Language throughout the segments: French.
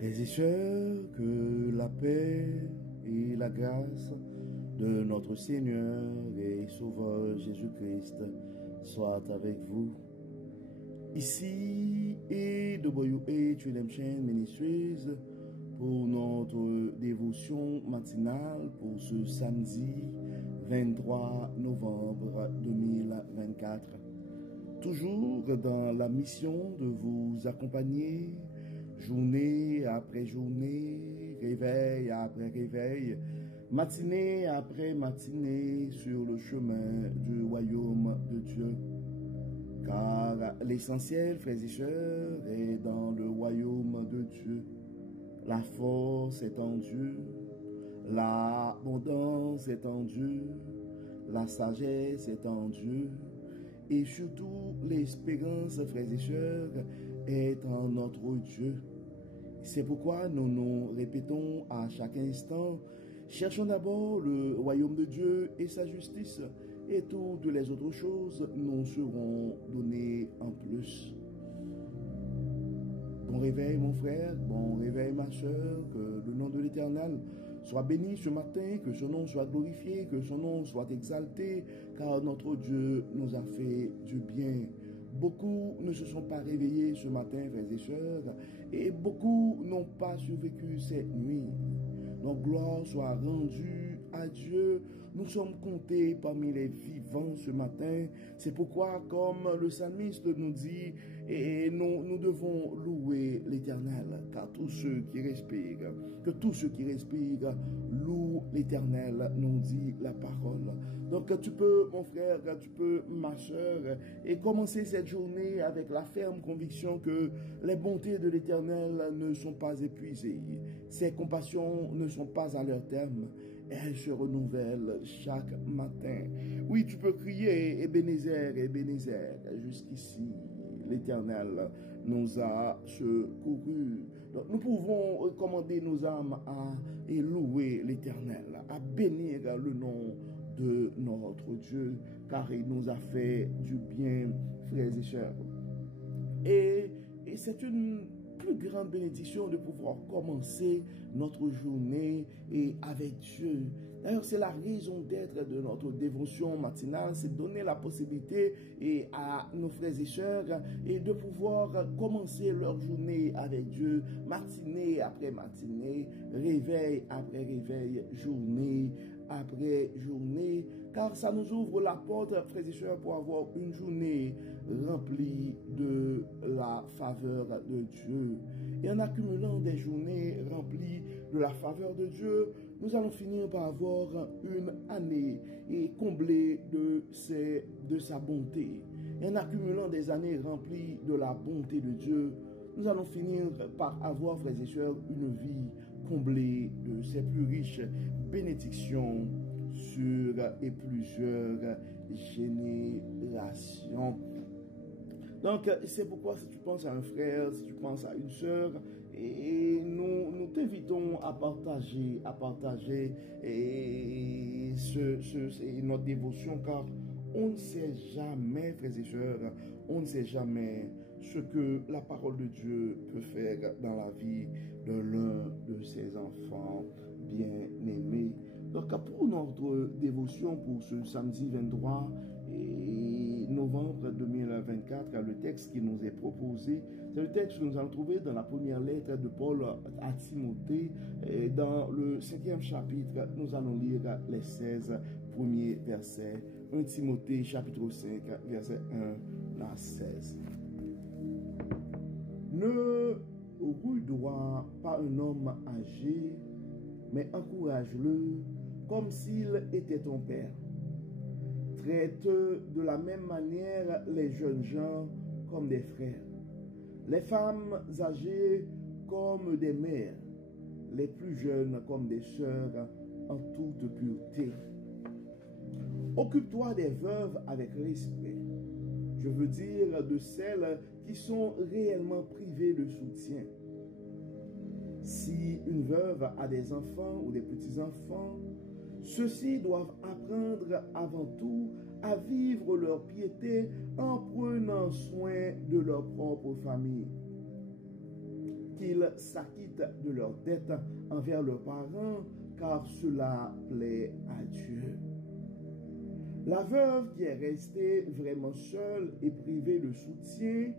Frères et sœurs, que la paix et la grâce de notre Seigneur et Sauveur Jésus-Christ soient avec vous. Ici et de Boyou et Redemption Ministries pour notre dévotion matinale pour ce samedi 23 novembre 2024. Toujours dans la mission de vous accompagner journée après journée, réveil après réveil, matinée après matinée sur le chemin du royaume de Dieu. Car l'essentiel, frères et sœurs, est dans le royaume de Dieu. La force est en Dieu, l'abondance est en Dieu, la sagesse est en Dieu, et surtout l'espérance, frères et sœurs, est en notre Dieu. C'est pourquoi nous nous répétons à chaque instant, cherchons d'abord le royaume de Dieu et sa justice, et toutes les autres choses nous seront données en plus. Bon réveil mon frère, bon réveil ma soeur, que le nom de l'Éternel soit béni ce matin, que son nom soit glorifié, que son nom soit exalté, car notre Dieu nous a fait du bien. Beaucoup ne se sont pas réveillés ce matin, frères et sœurs, et beaucoup n'ont pas survécu cette nuit. Donc gloire soit rendue à Dieu. Nous sommes comptés parmi les vivants ce matin. C'est pourquoi, comme le psalmiste nous dit, et nous devons louer l'Éternel, car tous ceux qui respirent, louent l'Éternel, nous dit la parole. Donc tu peux, mon frère, tu peux, ma soeur, et commencer cette journée avec la ferme conviction que les bontés de l'Éternel ne sont pas épuisées. Ses compassions ne sont pas à leur terme. Elles se renouvellent chaque matin. Oui, tu peux crier Ebenezer, Ebenezer. Jusqu'ici, l'Éternel nous a secourus. Donc, nous pouvons recommander nos âmes à louer l'Éternel, à bénir le nom de notre Dieu, car il nous a fait du bien, frères et sœurs. Et c'est une plus grande bénédiction de pouvoir commencer notre journée et avec Dieu. D'ailleurs, c'est la raison d'être de notre dévotion matinale, c'est donner la possibilité à nos frères et sœurs et de pouvoir commencer leur journée avec Dieu, matinée après matinée, réveil après réveil, journée après journée, car ça nous ouvre la porte, frères et sœurs, pour avoir une journée remplie de la faveur de Dieu. Et en accumulant des journées remplies de la faveur de Dieu, nous allons finir par avoir une année et comblée de sa bonté. Et en accumulant des années remplies de la bonté de Dieu, nous allons finir par avoir, frères et sœurs, une vie comblée de ses plus riches bénédictions sur et plusieurs générations. Donc, c'est pourquoi si tu penses à un frère, si tu penses à une sœur, et nous t'invitons à partager notre dévotion, car on ne sait jamais, frères et sœurs, on ne sait jamais ce que la parole de Dieu peut faire dans la vie de l'un de ses enfants bien-aimés. Donc, pour notre dévotion pour ce samedi 23 novembre 2024, le texte qui nous est proposé, c'est le texte que nous allons trouver dans la première lettre de Paul à Timothée. Et dans le 5e chapitre, nous allons lire les 16 premiers versets. 1 Timothée chapitre 5, verset 1 à 16. Ne rudoie pas un homme âgé, mais encourage-le comme s'il était ton père. Traite de la même manière les jeunes gens comme des frères, les femmes âgées comme des mères, les plus jeunes comme des sœurs en toute pureté. Occupe-toi des veuves avec respect. Je veux dire de celles qui sont réellement privées de soutien. Si une veuve a des enfants ou des petits-enfants, ceux-ci doivent apprendre avant tout à vivre leur piété en prenant soin de leur propre famille. qu'ils s'acquittent de leurs dettes envers leurs parents, car cela plaît à Dieu. La veuve qui est restée vraiment seule et privée de soutien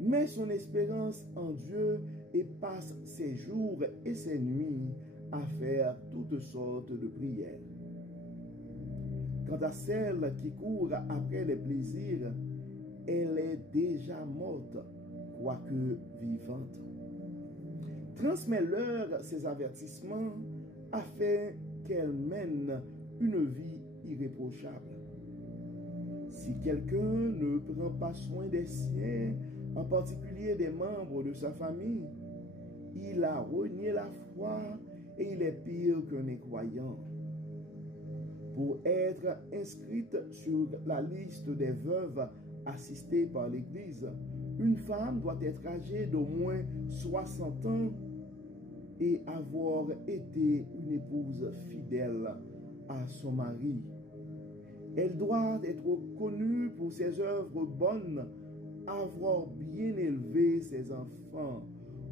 met son espérance en Dieu et passe ses jours et ses nuits à faire toutes sortes de prières. Quant à celle qui court après les plaisirs, elle est déjà morte, quoique vivante. Transmets-leur ces avertissements afin qu'elle mène une vie irréprochable. Si quelqu'un ne prend pas soin des siens, en particulier des membres de sa famille, il a renié la foi et il est pire qu'un incroyant. Pour être inscrite sur la liste des veuves assistées par l'Église, une femme doit être âgée d'au moins 60 ans et avoir été une épouse fidèle à son mari. Elle doit être connue pour ses œuvres bonnes, avoir bien élevé ses enfants,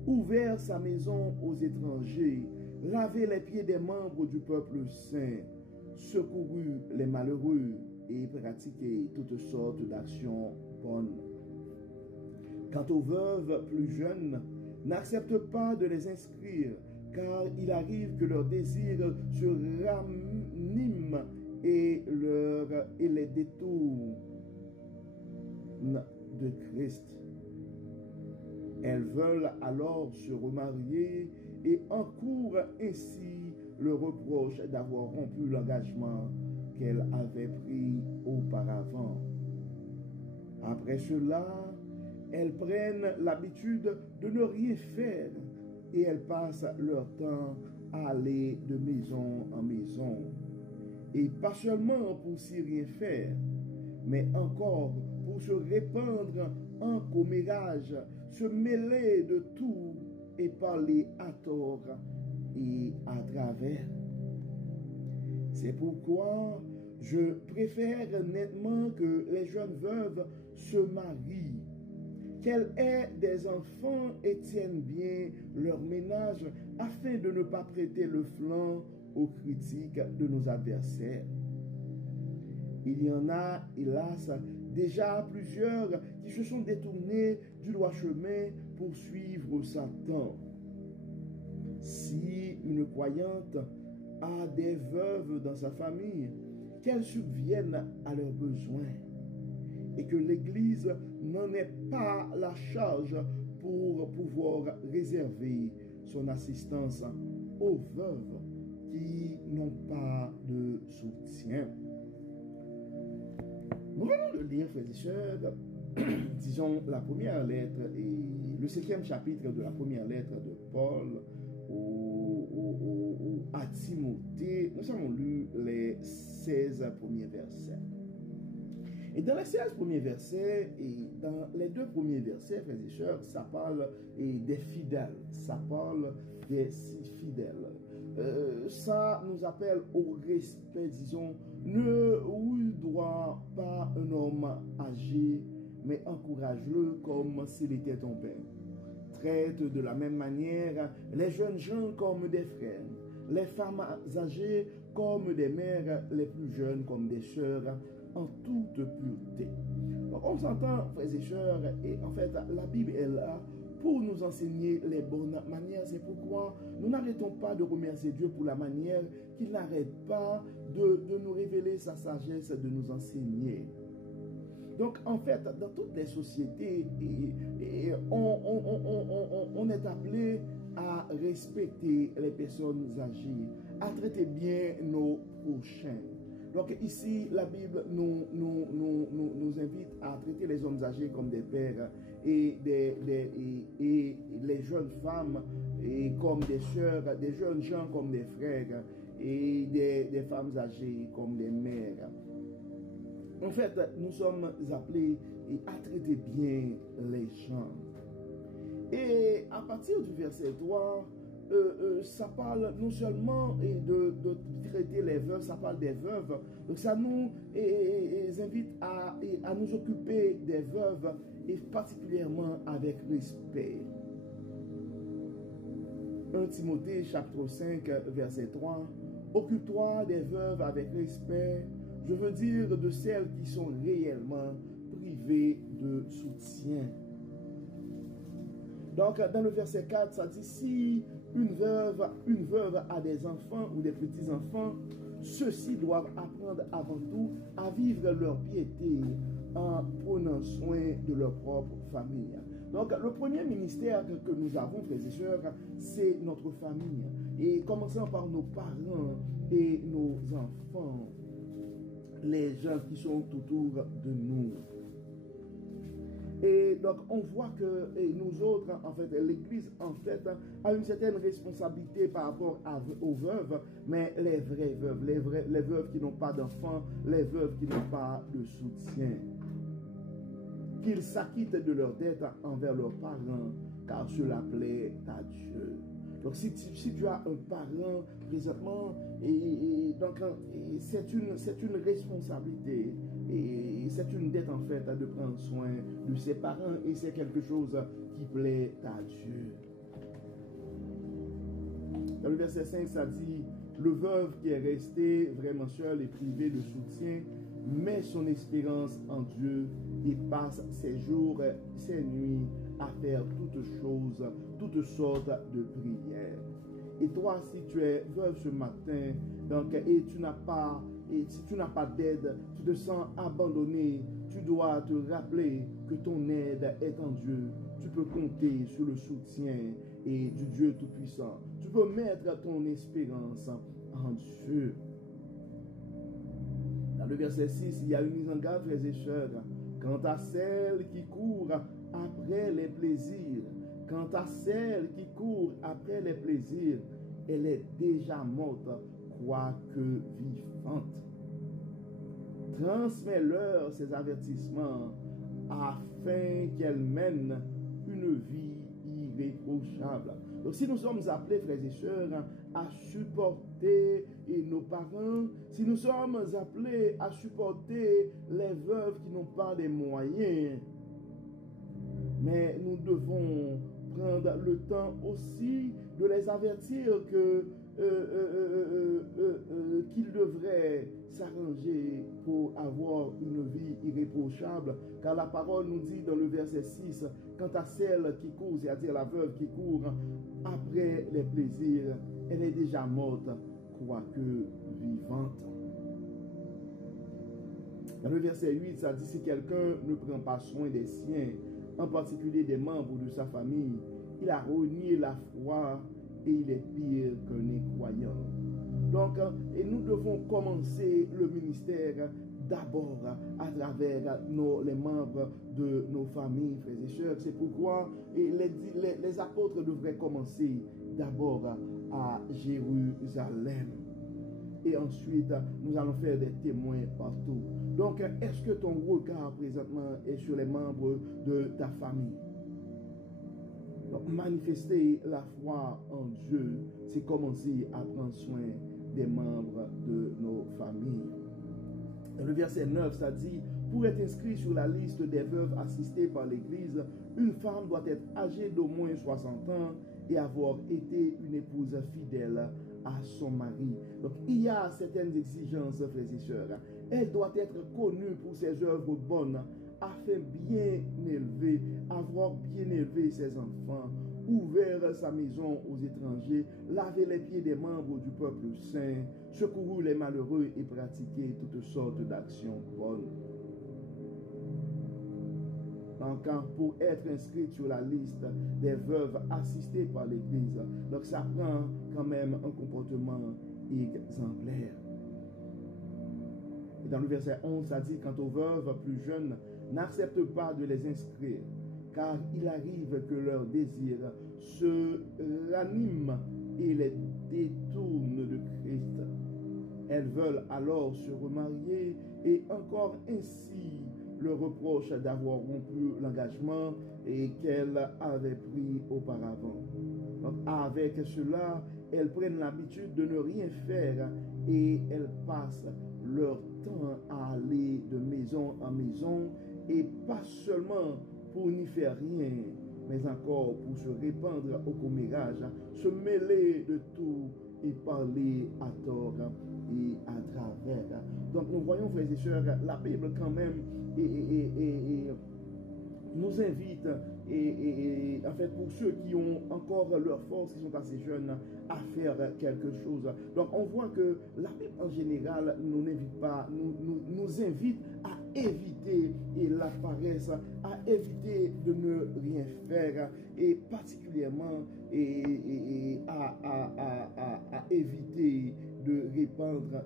ouvert sa maison aux étrangers, lavé les pieds des membres du peuple saint, secouru les malheureux et pratiqué toutes sortes d'actions bonnes. Quant aux veuves plus jeunes, n'accepte pas de les inscrire, car il arrive que leurs désirs se raniment et les détournent de Christ. Elles veulent alors se remarier et encourent ainsi le reproche d'avoir rompu l'engagement qu'elles avaient pris auparavant. Après cela, elles prennent l'habitude de ne rien faire et elles passent leur temps à aller de maison en maison. Et pas seulement pour s'y rien faire, mais encore pour se répandre en commérage, se mêler de tout et parler à tort et à travers. C'est pourquoi je préfère nettement que les jeunes veuves se marient, qu'elles aient des enfants et tiennent bien leur ménage afin de ne pas prêter le flanc aux critiques de nos adversaires. Il y en a, hélas, déjà plusieurs qui se sont détournés du droit chemin pour suivre Satan. Si une croyante a des veuves dans sa famille, qu'elles subviennent à leurs besoins et que l'Église n'en ait pas la charge pour pouvoir réserver son assistance aux veuves qui n'ont pas de soutien. Nous venons de lire, frères et sœurs, disons la première lettre et le 5e chapitre de la première lettre de Paul à Timothée. Nous avons lu les 16 premiers versets. Et dans les 16 premiers versets et dans les 2 premiers versets, frères et sœurs, ça parle des fidèles. Ça parle des fidèles. Ça nous appelle au respect, disons, ne doit pas un homme âgé, mais encourage-le comme s'il était ton père. Traite de la même manière les jeunes gens comme des frères, les femmes âgées comme des mères, les plus jeunes comme des sœurs, en toute pureté. Donc on s'entend, frères et sœurs, et en fait la Bible est là pour nous enseigner les bonnes manières. C'est pourquoi nous n'arrêtons pas de remercier Dieu pour la manière qu'il n'arrête pas de nous révéler sa sagesse, de nous enseigner. Donc, en fait, dans toutes les sociétés, on est appelé à respecter les personnes âgées, à traiter bien nos prochains. Donc, ici, la Bible nous invite à traiter les hommes âgés comme des pères et les jeunes femmes comme des sœurs, des jeunes gens comme des frères et des femmes âgées comme des mères. En fait, nous sommes appelés à traiter bien les gens. Et à partir du verset 3, ça parle non seulement de traiter les veuves, ça parle des veuves. Donc ça nous invite à nous occuper des veuves et particulièrement avec respect. 1 Timothée chapitre 5 verset 3. Occupe-toi des veuves avec respect, je veux dire de celles qui sont réellement privées de soutien. Donc, dans le verset 4, ça dit, si une veuve a des enfants ou des petits-enfants, ceux-ci doivent apprendre avant tout à vivre leur piété en prenant soin de leur propre famille. Donc, le premier ministère que nous avons, frères et sœurs, c'est notre famille. Et commençons par nos parents et nos enfants, les gens qui sont autour de nous. Et donc, on voit que nous autres, en fait, l'Église, en fait, a une certaine responsabilité par rapport aux veuves, mais les vraies veuves, les veuves qui n'ont pas d'enfants, les veuves qui n'ont pas de soutien. Qu'ils s'acquittent de leurs dettes envers leurs parents, car cela plaît à Dieu. Donc, si tu as un parent présentement, c'est une responsabilité et c'est une dette en fait de prendre soin de ses parents et c'est quelque chose qui plaît à Dieu. Dans le verset 5, ça dit, le veuve qui est resté vraiment seul et privé de soutien met son espérance en Dieu et passe ses jours, ses nuits à faire toutes choses, toutes sortes de prières. Et toi, si tu es veuve ce matin, donc, et si tu n'as pas d'aide, tu te sens abandonné, tu dois te rappeler que ton aide est en Dieu. Tu peux compter sur le soutien et du Dieu Tout-Puissant. Tu peux mettre ton espérance en Dieu. Dans le verset 6, il y a une mise en garde, frères et sœurs. Quant à celle qui court après les plaisirs, elle est déjà morte, quoique vivante. Transmets-leur ces avertissements afin qu'elle mène une vie irréprochable. Donc si nous sommes appelés, frères et sœurs, à supporter nos parents, si nous sommes appelés à supporter les veuves qui n'ont pas les moyens, mais nous devons prendre le temps aussi de les avertir qu'ils devraient s'arranger pour avoir une vie irréprochable, car la parole nous dit dans le verset 6, quant à celle qui court, c'est-à-dire la veuve qui court après les plaisirs, elle est déjà morte, quoique vivante. Dans le verset 8, ça dit, si quelqu'un ne prend pas soin des siens, en particulier des membres de sa famille, il a renié la foi et il est pire qu'un incroyant. Donc, et nous devons commencer le ministère d'abord à travers les membres de nos familles, frères et sœurs. C'est pourquoi les apôtres devraient commencer d'abord à Jérusalem. Et ensuite, nous allons faire des témoins partout. Donc, est-ce que ton regard présentement est sur les membres de ta famille? Donc, manifester la foi en Dieu, c'est commencer à prendre soin des membres de nos familles. Dans le verset 9, ça dit, pour être inscrit sur la liste des veuves assistées par l'Église, une femme doit être âgée d'au moins 60 ans et avoir été une épouse fidèle à son mari. Donc, il y a certaines exigences, frères et sœurs. Elle doit être connue pour ses œuvres bonnes, afin bien élever, avoir bien élevé ses enfants, ouvert sa maison aux étrangers, lavé les pieds des membres du peuple saint, secouru les malheureux et pratiqué toutes sortes d'actions bonnes. Donc, pour être inscrite sur la liste des veuves assistées par l'Église, donc ça prend quand même un comportement exemplaire. Et dans le verset 11, ça dit, quant aux veuves plus jeunes, n'accepte pas de les inscrire, car il arrive que leur désir se ranime et les détourne de Christ. Elles veulent alors se remarier et encore ainsi le reproche d'avoir rompu l'engagement et qu'elles avaient pris auparavant. Donc avec cela, elles prennent l'habitude de ne rien faire et elles passent leur temps à aller de maison en maison et pas seulement pour n'y faire rien, mais encore pour se répandre au commérage, se mêler de tout et parler à tort et à travers. Donc nous voyons, frères et sœurs, la Bible quand même nous invite, et en fait pour ceux qui ont encore leur force, qui sont assez jeunes, à faire quelque chose. Donc on voit que la Bible en général nous n'invite pas, nous invite à éviter la paresse, à éviter de ne rien faire, et particulièrement à éviter de répandre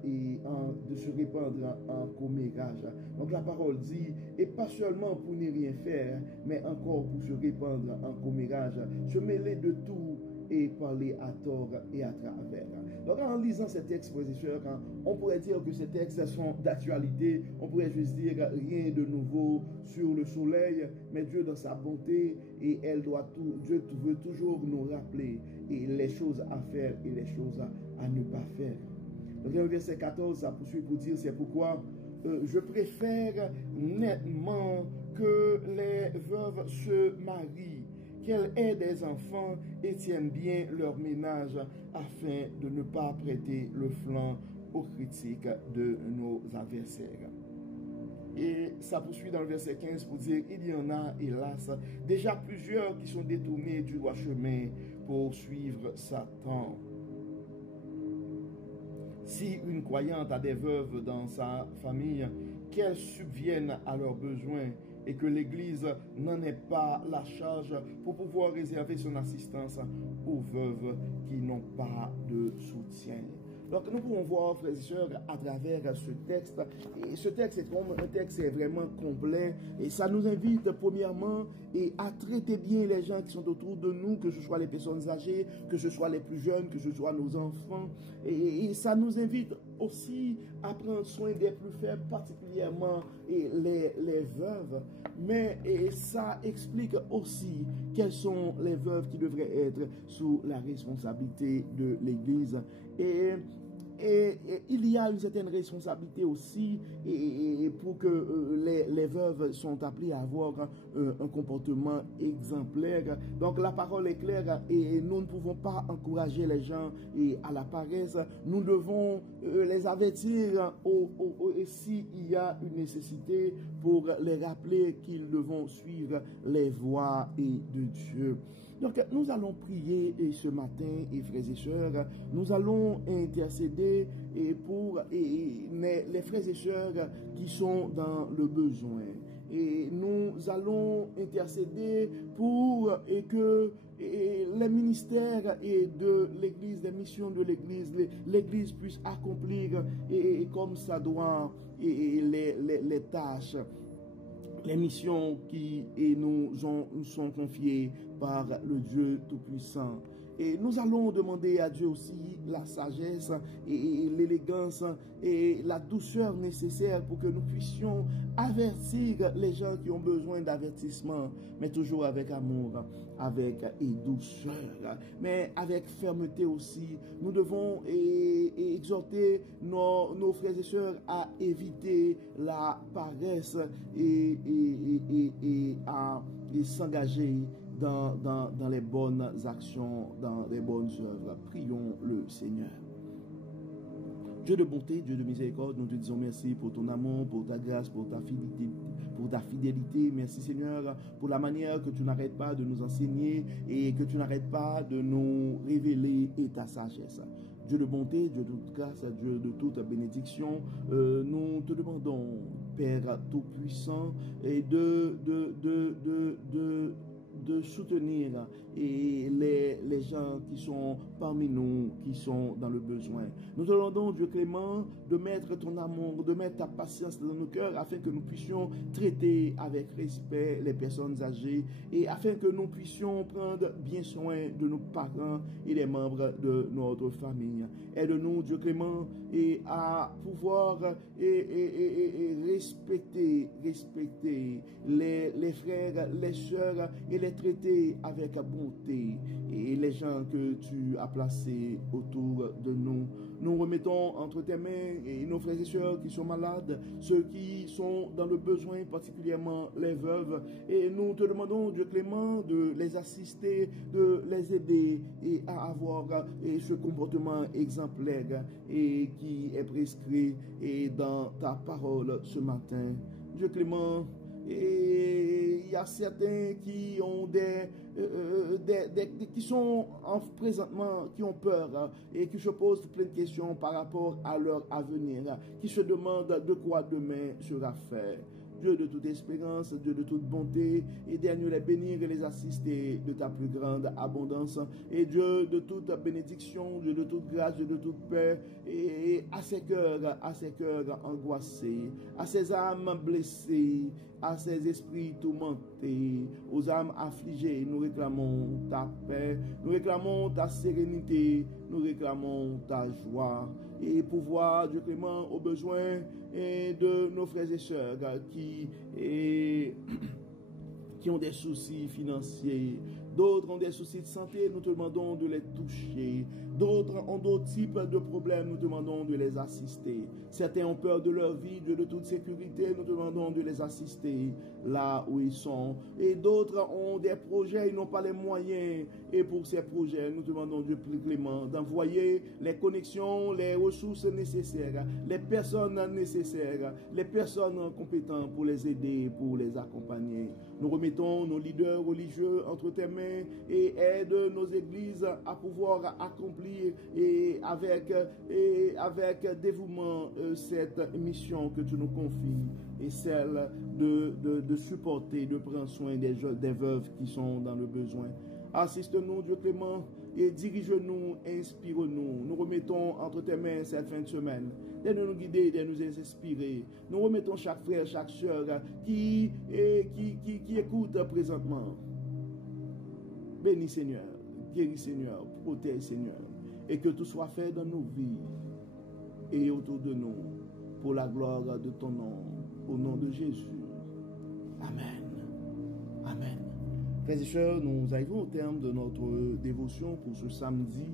de se répandre en commérage. Donc la parole dit, et pas seulement pour ne rien faire, mais encore pour se répandre en commérage, se mêler de tout et parler à tort et à travers. Donc en lisant ces textes, frères et sœurs, on pourrait dire que ces textes sont d'actualité, on pourrait juste dire rien de nouveau sur le soleil, mais Dieu dans sa bonté, et Dieu veut toujours nous rappeler et les choses à faire et les choses à ne pas faire. Donc dans le verset 14, ça poursuit pour dire, c'est pourquoi je préfère nettement que les veuves se marient, qu'elles aient des enfants et tiennent bien leur ménage, afin de ne pas prêter le flanc aux critiques de nos adversaires. Et ça poursuit dans le verset 15 pour dire, il y en a, hélas, déjà plusieurs qui sont détournés du droit chemin pour suivre Satan. Si une croyante a des veuves dans sa famille, qu'elles subviennent à leurs besoins et que l'Église n'en ait pas la charge pour pouvoir réserver son assistance aux veuves qui n'ont pas de soutien. Donc nous pouvons voir, frères et sœurs, à travers ce texte, et ce texte est comme un texte vraiment complet, et ça nous invite premièrement à traiter bien les gens qui sont autour de nous, que ce soit les personnes âgées, que ce soit les plus jeunes, que ce soit nos enfants, et ça nous invite aussi à prendre soin des plus faibles, particulièrement les veuves, mais ça explique aussi quelles sont les veuves qui devraient être sous la responsabilité de l'Église. Et il y a une certaine responsabilité aussi pour que les veuves sont appelées à avoir un comportement exemplaire. Donc la parole est claire et nous ne pouvons pas encourager les gens à la paresse. Nous devons les avertir s'il y a une nécessité pour les rappeler qu'ils devront suivre les voies de Dieu. Donc nous allons prier ce matin, frères et sœurs, nous allons intercéder pour les frères et sœurs qui sont dans le besoin. Et nous allons intercéder pour que les ministères de l'Église, les missions de l'Église puisse accomplir comme ça doit les tâches, les missions qui nous sont confiées par le Dieu Tout-Puissant. Et nous allons demander à Dieu aussi la sagesse et l'élégance et la douceur nécessaire pour que nous puissions avertir les gens qui ont besoin d'avertissement, mais toujours avec amour, avec douceur, mais avec fermeté aussi. Nous devons exhorter nos frères et sœurs à éviter la paresse et à s'engager dans les bonnes actions, dans les bonnes œuvres. Prions le Seigneur. Dieu de bonté, Dieu de miséricorde, nous te disons merci pour ton amour, pour ta grâce, pour ta fidélité. Merci Seigneur pour la manière que tu n'arrêtes pas de nous enseigner et que tu n'arrêtes pas de nous révéler ta sagesse. Dieu de bonté, Dieu de toute grâce, Dieu de toute bénédiction, nous te demandons, Père Tout-Puissant, et de soutenir les gens qui sont parmi nous, qui sont dans le besoin. Nous te demandons, Dieu clément, de mettre ton amour, de mettre ta patience dans nos cœurs, afin que nous puissions traiter avec respect les personnes âgées et afin que nous puissions prendre bien soin de nos parents et les membres de notre famille. Aide-nous, Dieu clément, à pouvoir respecter les frères, les sœurs et les traiter avec bonté et les gens que tu as placés autour de nous. Nous remettons entre tes mains et nos frères et sœurs qui sont malades, ceux qui sont dans le besoin, particulièrement les veuves, et nous te demandons, Dieu clément, de les assister, de les aider et à avoir ce comportement exemplaire et qui est prescrit et dans ta parole ce matin. Dieu clément, et il y a certains qui ont qui sont présentement, qui ont peur et qui se posent plein de questions par rapport à leur avenir, qui se demandent de quoi demain sera fait. Dieu de toute espérance, Dieu de toute bonté, et dernier les bénir et les assister de ta plus grande abondance. Et Dieu de toute bénédiction, Dieu de toute grâce, Dieu de toute paix, et à ces cœurs angoissés, à ces âmes blessées, à ces esprits tourmentés, aux âmes affligées, nous réclamons ta paix, nous réclamons ta sérénité, nous réclamons ta joie et pouvoir, Dieu clément, aux besoins de nos frères et sœurs qui ont des soucis financiers, d'autres ont des soucis de santé, nous te demandons de les toucher, d'autres ont d'autres types de problèmes, nous te demandons de les assister. Certains ont peur de leur vie, Dieu de toute sécurité, nous te demandons de les assister là où ils sont. Et d'autres ont des projets, ils n'ont pas les moyens, et pour ces projets, nous te demandons, Dieu plus clément, d'envoyer les connexions, les ressources nécessaires, les personnes nécessaires, les personnes compétentes pour les aider, pour les accompagner. Nous remettons nos leaders religieux entre tes mains et aide nos églises à pouvoir accomplir et avec dévouement cette mission que tu nous confies et celle de supporter, de prendre soin des veuves qui sont dans le besoin. Assiste-nous, Dieu clément, et dirige-nous, inspire-nous. Nous remettons entre tes mains cette fin de semaine, de nous guider, de nous inspirer. Nous remettons chaque frère, chaque soeur qui écoute présentement. Bénis Seigneur, guéris Seigneur, protège Seigneur, et que tout soit fait dans nos vies et autour de nous, pour la gloire de ton nom, au nom de Jésus. Amen. Amen. Frères et sœurs, nous arrivons au terme de notre dévotion pour ce samedi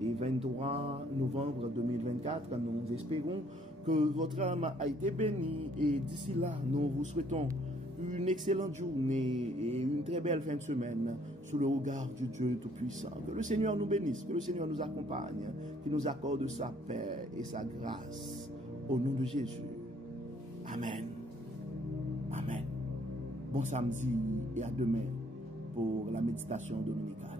et 23 novembre 2024. Nous espérons que votre âme a été bénie et d'ici là, nous vous souhaitons une excellente journée et une très belle fin de semaine sous le regard du Dieu Tout-Puissant. Que le Seigneur nous bénisse, que le Seigneur nous accompagne, qu'il nous accorde sa paix et sa grâce. Au nom de Jésus. Amen. Amen. Bon samedi et à demain pour la méditation dominicale.